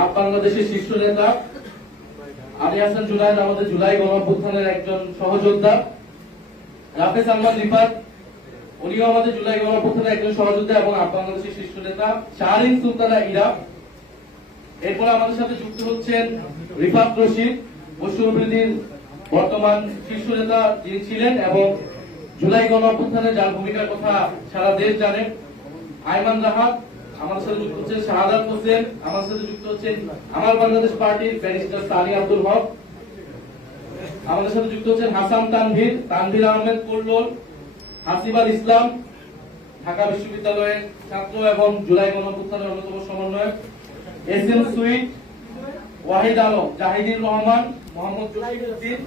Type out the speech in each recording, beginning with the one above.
Up বাংলাদেশের শীর্ষ নেতা আলী হাসান জুনায়েদ আমাদের জুলাই গণঅভ্যুত্থানের একজন সহযোদ্ধা, রাফেজ আহমদ রিফাত উনিও আমাদের জুলাই গণঅভ্যুত্থানের একজন সহযোদ্ধা এবং আপ বাংলাদেশের শীর্ষ নেতা, শাহরিন সুলতানা ইরা। এরপর আমাদের সাথে যুক্ত হচ্ছেন রিফাত রশিদ, বৈষম্যবিরোধীর বর্তমান শীর্ষ নেতা যিনি ছিলেন এবং জুলাই গণঅভ্যুত্থানে যার ভূমিকার কথা সারা দেশ জানে। আইমান রাহাত আমাদের সাথে যুক্ত হচ্ছেন, শাহাদাত হোসেন আমাদের সাথে যুক্ত হচ্ছেন আমার বাংলাদেশ পার্টির ব্যারিস্টার সানি আব্দুল হক। আমাদের সাথে যুক্ত হচ্ছেন হাসান তানভীর, তানভীর আহমেদ কুল্লোল, হাসিবাল ইসলাম ঢাকা বিশ্ববিদ্যালয়ের ছাত্র এবং জুলাই গণঅভ্যুত্থানের অন্যতম সমন্বয়ক, এস এম সুইট, ওয়াহিদ আলম, জাহিদুর রহমান, মোহাম্মদ জসিমউদ্দিন,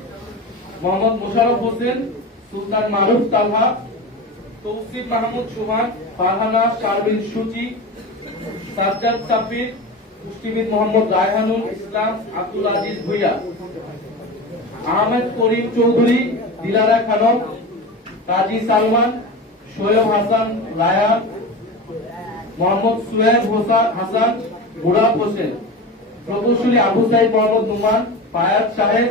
মোহাম্মদ মোশাররফ হোসেন, সুলতান মারুফ তালহা, তৌসিফ মাহমুদ সুহান, ফারহানা শারবিন সুচি, সাজ্জাদ সাফির, পুষ্টিবিদ মোহাম্মদ রায়হানুল ইসলাম, আব্দুল আজিজ ভুইয়া, আহমেদ করিম চৌধুরী, দিলারা খানম, কাজী সালমান, শোয়েব হাসান রায়ান, মোহাম্মদ সুয়েব হাসান, মুরাদ হোসেন, প্রকৌশলী আবু সাইদ মোহাম্মদ নুমান, ফায়াদ সাহেব,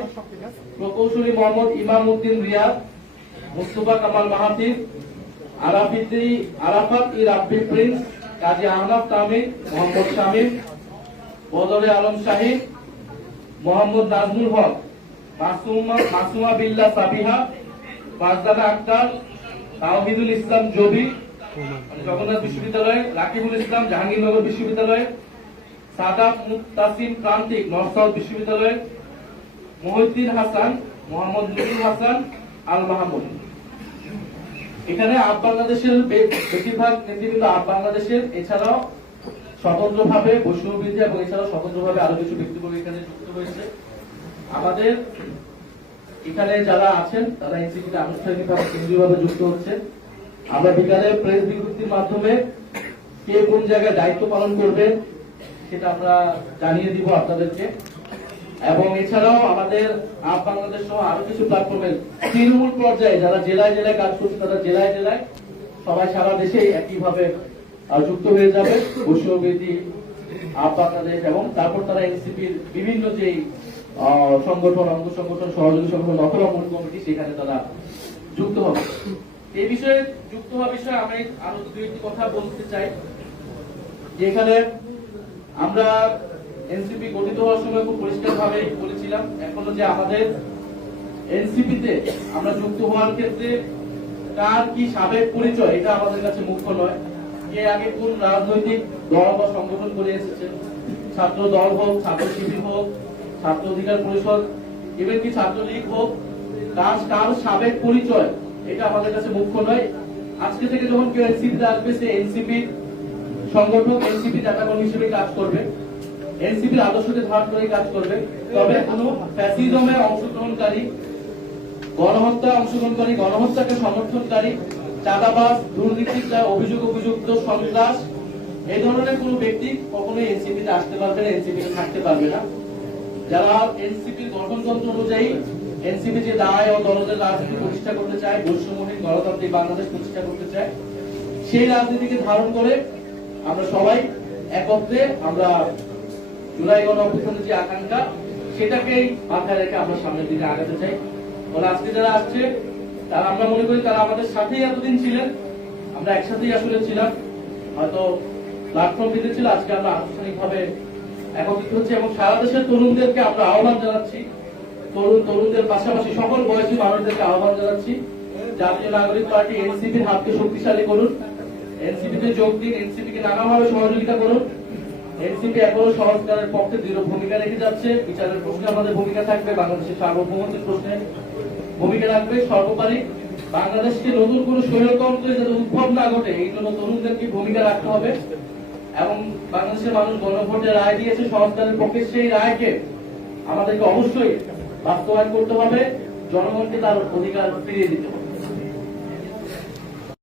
প্রকৌশলী মোহাম্মদ ইমাম উদ্দিন রিয়াদ, মুস্তফা কামাল মাহাতির, আরাফাত ই রাব্বি প্রিন্স, কাজী আহনাফ তামির, মোহাম্মদ শামীম, বদরে আলম শাহিদ, মোহাম্মদ নাজমুল হক, মাসুমা বিল্লাহ সাবিহা, ফারজানা আক্তার, তাওহিদুল ইসলাম জবি জগন্নাথ বিশ্ববিদ্যালয়, রাকিবুল ইসলাম জাহাঙ্গীরনগর বিশ্ববিদ্যালয়, সাদাত মুতাসিম প্রান্তিক নর্থ সাউথ বিশ্ববিদ্যালয়, মহিউদ্দিন হাসান, মোহাম্মদ নুরুল হাসান আল মাহমুদ। এখানে আপ বাংলাদেশের বেশিরভাগ নেতৃবৃন্দ আপ বাংলাদেশের, এছাড়াও স্বতন্ত্রভাবে বৈষ্ণববিরোধী এবং এছাড়াও স্বতন্ত্রভাবে আরো কিছু ব্যক্তিবর্গ এখানে যুক্ত হয়েছে। আমাদের এখানে যারা আছেন তারা এনসিপিতে আনুষ্ঠানিকভাবে কেন্দ্রীয়ভাবে যুক্ত হচ্ছেন। আমরা বিকালে প্রেস বিজ্ঞপ্তির মাধ্যমে কে কোন জায়গায় দায়িত্ব পালন করবে সেটা আমরা জানিয়ে দিব আপনাদেরকে। এবং এছাড়াও আমাদের আপ বাংলাদেশ সহ আরো কিছু প্ল্যাটফর্মে তৃণমূল পর্যায়ে যারা জেলায় জেলায় কাজ করছে তারা জেলায় জেলায় সবাই সারা দেশে একইভাবে যুক্ত হয়ে যাবে বৈষম্যবিরোধী আপ বাংলাদেশ, এবং তারপর তারা এনসিপির বিভিন্ন যে সংগঠন, অঙ্গ সংগঠন, সহযোগী সংগঠন অথবা মূল কমিটি সেখানে তারা যুক্ত হবে। এই বিষয়ে যুক্ত হওয়ার বিষয়ে আমি আরো দুই একটি কথা বলতে চাই। যেখানে আমরা এনসিপি গঠিত হওয়ার সময় খুব পরিষ্কার ভাবে বলেছিলাম, এখনো যে আমাদের এনসিপিতে আমরা যুক্ত হওয়ার ক্ষেত্রে কার কি সাবেক পরিচয় এটা আমাদের কাছে মুখ্য নয়। কে আগে কোন রাজনৈতিক দল বা সংগঠন করে এসেছে, ছাত্র দল হোক, ছাত্র শিবির হোক, ছাত্র অধিকার পরিষদ, ইভেন কি ছাত্রলীগ হোক, কার সাবেক পরিচয় এটা আমাদের কাছে মুখ্য নয়। আজকে থেকে যখন কেউ এনসিপিতে আসবে সে এনসিপির সংগঠক, এনসিপি নেতাকর্মী হিসেবে কাজ করবে, এনসিপির আদর্শকে ধারণ করে কাজ করবে। তবে কোনো ফ্যাসিজমে অংশগ্রহণকারী, গণহত্যাকে সমর্থনকারী, চাঁদাবাজ, দুর্নীতির অভিযুক্ত সন্ত্রাস, এই ধরনের কোন ব্যক্তি কখনোই এনসিপিতে আসতে পারবে না, এনসিপিতে থাকতে পারবে না। যারা এনসিপির গঠনতন্ত্র অনুযায়ী এনসিপি যে দায় ও দলদের রাজনীতি প্রতিষ্ঠা করতে চায়, বৈষম্যহীন গণতান্ত্রিক বাংলাদেশ প্রতিষ্ঠা করতে চায়, সেই রাজনীতিকে ধারণ করে আমরা সবাই একত্রে আমরা জুলাই গণঅভ্যুত্থানের যে আকাঙ্ক্ষা সেটাকেই মাথায় রেখে আমরা সামনের দিকে আগাতে চাই। বলে আজকে যারা আসছে তারা আমরা মনে করি তারা আমাদের সাথেই এতদিন ছিলেন, আমরা একসাথেই আসলে ছিলাম, হয়তো প্ল্যাটফর্ম দিতে ছিল, আজকে আমরা আনুষ্ঠানিকভাবে একত্রিত হচ্ছে এবং সারা দেশের তরুণদেরকে আমরা আহ্বান জানাচ্ছি, তরুণদের পাশাপাশি সকল বয়সী মানুষদেরকে আহ্বান জানাচ্ছি, জাতীয় নাগরিক পার্টি এনসিপির হাতকে শক্তিশালী করুন, এনসিপিতে যোগ দিন, এনসিপিকে নানাভাবে সহযোগিতা করুন। এনসিপি এখনো সংস্কারের পক্ষে দৃঢ় ভূমিকা রেখে যাচ্ছে, বিচারের প্রশ্নে আমাদের ভূমিকা থাকবে, বাংলাদেশের সার্বভৌমত্বের প্রশ্নে ভূমিকা রাখবে। সর্বোপরি বাংলাদেশকে নতুন কোন স্বৈরতন্ত্রের যাতে উদ্ভব না ঘটে এই জন্য তরুণদেরকে ভূমিকা রাখতে হবে এবং বাংলাদেশের মানুষ গণভোটে রায় দিয়েছে সংস্কারের পক্ষে, সেই রায়কে আমাদেরকে অবশ্যই বাস্তবায়ন করতে হবে, জনগণকে তার অধিকার ফিরিয়ে দিতে হবে।